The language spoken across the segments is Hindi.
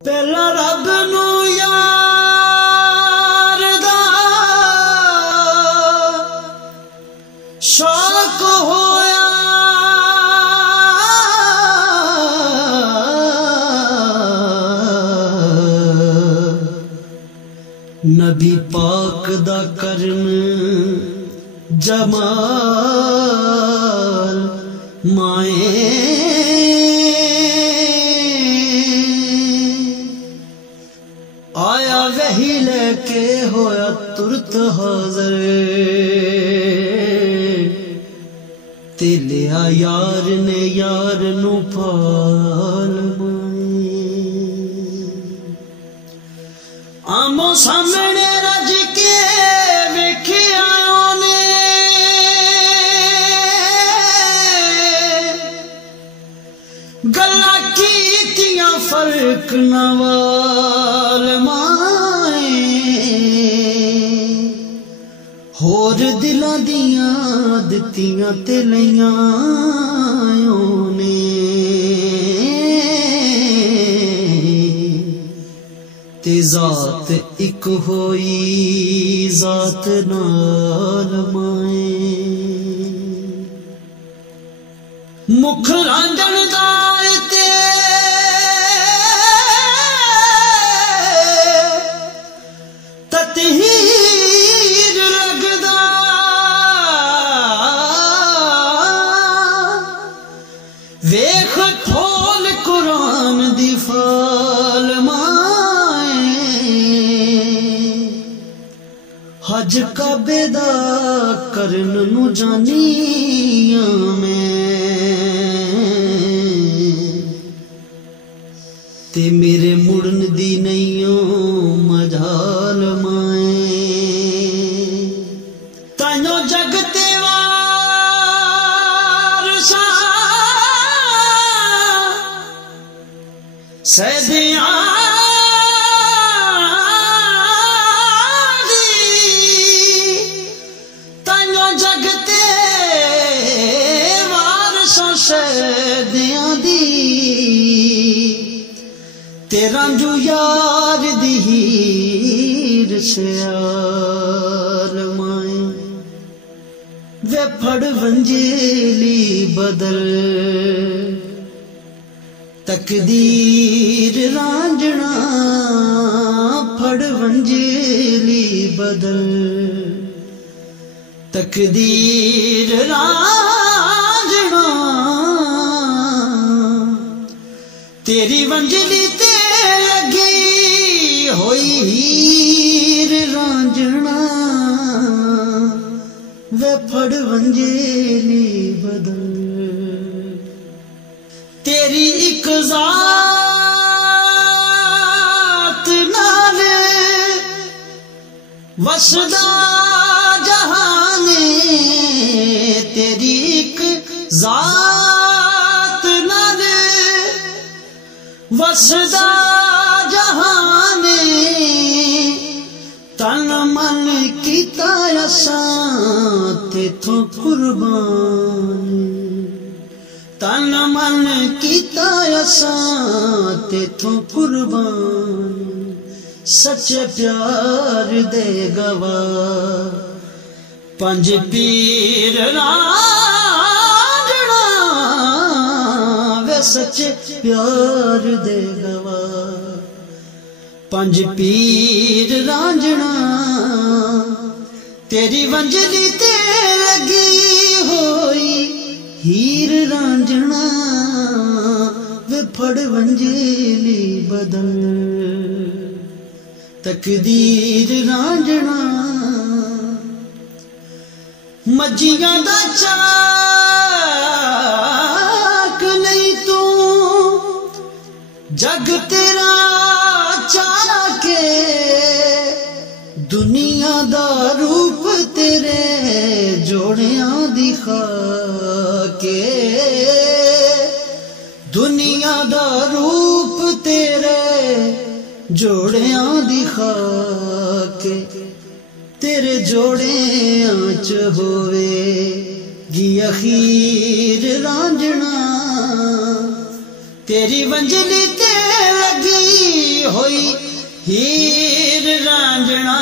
पहला रब नू यार दा शौक होया, नबी पाक दा करन जमाल माए आया वही लेके होया तुरत हाज़र, ते लिया यार ने यार नू पाल आमो सामने रज के वेखिया ने, गल्लां कीतियां फर्क नवाल माए, होर दिलां दियां दित्तियां ते लईयां ने, ते जात इक होई जात नाल माए, मुख रांझण दा ते ततहीर लगदा, वेख खोल कुरान दी फाल हज काबे दा करन नू जानिया मैं, ते मेरे मुड़न दी नईओ मजाल माए, ताइयों जगते वारसा सैदिया तेरा जो यार दी हीर श्याल माए, वे फड़ वंजेली बदल तकदीर रांझना, फड़ वंजेली बदल तकदीर रांझना, तेरी वंजली ते लगी होई हीर रांझना, वे फड़ वंजेली बदल, तेरी एक जात नाल वसदा जहाने, तेरी एक जात नाल वसदा जहाने, तन मन कीता असां तेथों कुर्बान, तन मन कीता असां तेथों कुर्बान, सच्चे प्यार दे गवाह पंज पीर रांझना, वे सच्चे प्यार दे गवाह पंज पीर रांझना, तेरी वंजली ते लगी होई हीर रांझना, वे फड़ वंजेली बदल तकदीर रांझना, मज्जियां दा चाक नहीं तू जग तेरा चाके, दुनिया दा रूप तेरे जोड़ियां दिखा के, दुनिया दा रूप तेरे जोड़ियां दिखा के, तेरे जोड़ियां च होवे गी अखीर रांझना, तेरी वंजली ते लगी होई हीर रांझणा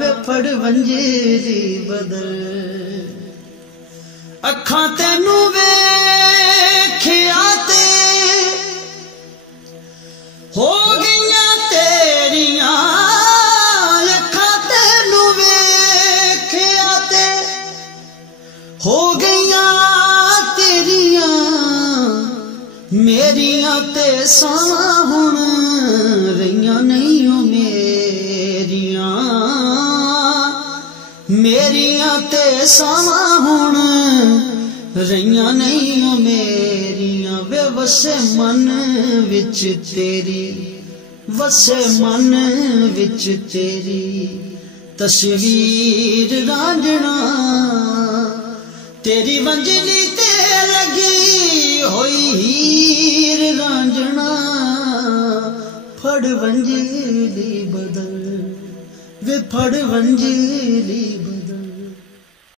वे फड़ वंजेरी बदल अखां तेनू वेखिया ते हो गईयां तेरियां अखां तेनू वेखिया ते हो गईयां तेरियां मेरियां ते सावां हुण रहियां नहीं ओ मेरियां मेरियां ते सावां हुण रहियां नहीं ओ मेरियां वे वसे मन विच तेरी वसे मन विच तेरी तस्वीर रांझणा तेरी वंजली ते लगी होई हीर रांझणा फड़ वंजली बदल वे फड़ वंजली